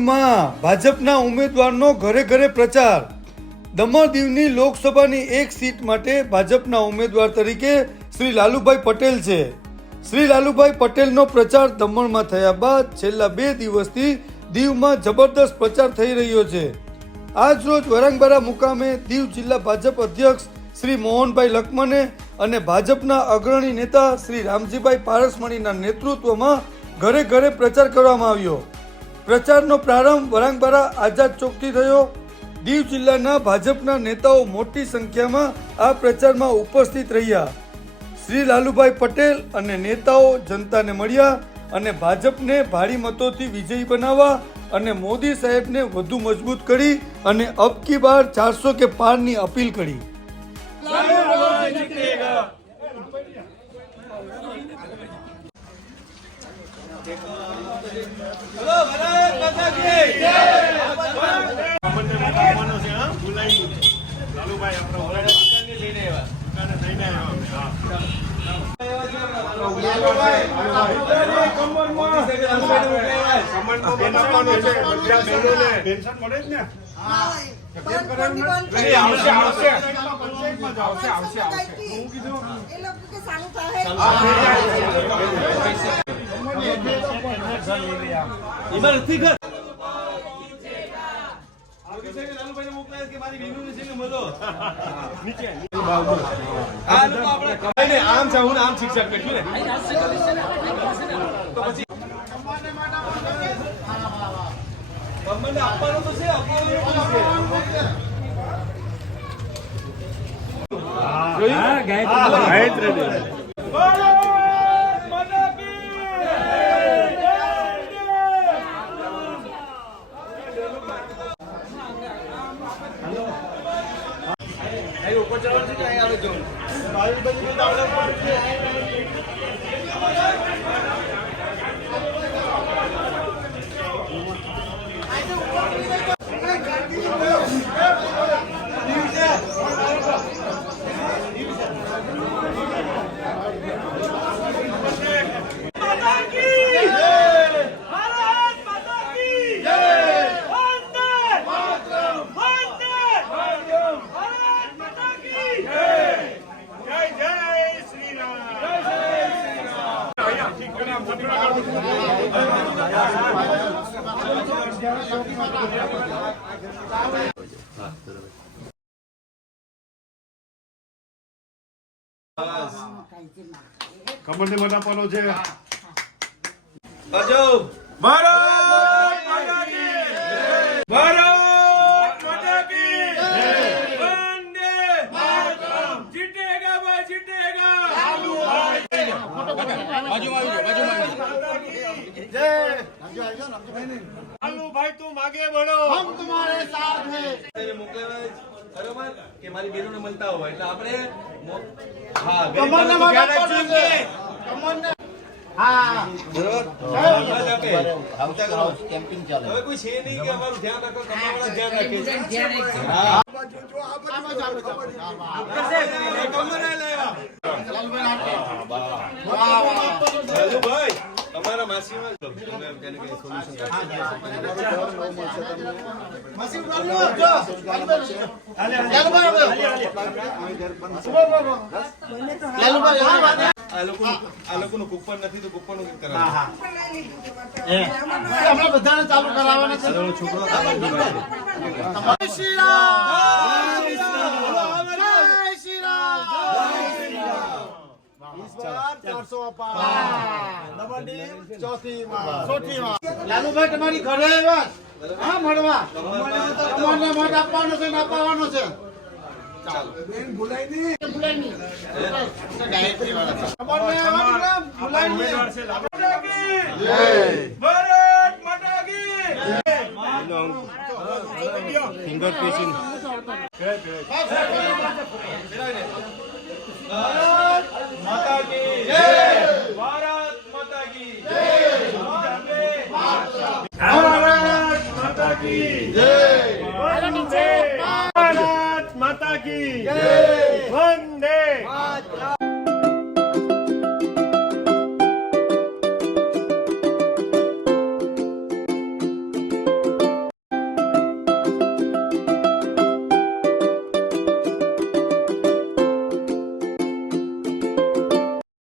દીવમાં ભાજપના ઉમેદવારનો ઘરે ઘરે પ્રચાર। દમણ દીવની લોકસભાની એક સીટ માટે ભાજપના ઉમેદવાર તરીકે શ્રી લાલુભાઈ પટેલ છે। શ્રી લાલુભાઈ પટેલનો પ્રચાર દમણમાં થયા બાદ છેલ્લા 2 દિવસથી દીવમાં જબરદસ્ત પ્રચાર થઈ રહ્યો છે। આજ રોજ વરાંગબરા મુકામે દીવ જિલ્લા ભાજપ અધ્યક્ષ શ્રી મોહનભાઈ લખમને અને ભાજપના અગ્રણી નેતા શ્રી રામજીભાઈ પારસમણીના નેતૃત્વમાં ઘરે ઘરે પ્રચાર કરવામાં આવ્યો। પ્રચારનો પ્રારંભ વરાંગબરા આઝાદ ચોકથી થયો। દીવ જિલ્લાના ભાજપના નેતાઓ મોટી સંખ્યામાં આ પ્રચારમાં ઉપસ્થિત રહ્યા। શ્રી લાલુભાઈ પટેલ અને નેતાઓ જનતાને મળ્યા અને ભાજપને ભારી મતોથી વિજયી બનાવવા અને મોદી સાહેબને વધુ મજબૂત કરી અને અબ કી બાર 400 કે પારની અપીલ કરી। આમ ચાહું આમ શિક્ષક બેઠું ને તો પછી તમને આપવાનું તો છે ગાયત્રી કમળને મત આપવાનો છે। ભારત માતા કી ભારત માતા કી વંદે માતરમ। જીતેગા ભાઈ જીતેગા लालूभाई तुम आगे बढ़ो हम तुम्हारे साथ हैं। बरोबर કે મારી બેનોને મળતા હોય એટલે આપણે હા કમરને ધ્યાન રાખજો કે કમરને હા બરોબર આપે આવતા કરો કેમ્પિંગ ચાલે હવે કોઈ છે નહીં કે અમારું ધ્યાન રાખો કમરનું ધ્યાન રાખે હા જો આ બાજુ કમરને લેવા લાલભાઈ વાહ વાહ લાલુભાઈ તમારા માસીમાં તમે એમ કે સોલ્યુશન માસી બોલો જો આ લોકોનું કૂપન નથી તો કૂપન કરાવો હમણાં બધાને ચાલુ કરાવવાના છે છોકરો શ્રી રામ શ્રી રામ इस बार 400 लालूभाई तुम्हारी घरे આવ્યા હા મળવા તમને મત આપવાનો છે ને અપાવવાનો છે ચાલો બેન ભૂલાઈ નહીં ગાયત્રી વાળા ખબર ને આવવાનું ભૂલાઈ નહીં જય ભારત માતા કી ફિંગર પ્રેસિંગ भारत माता की जय भारत माता की जय वंदे मातरम भारत माता की जय भारत माता की जय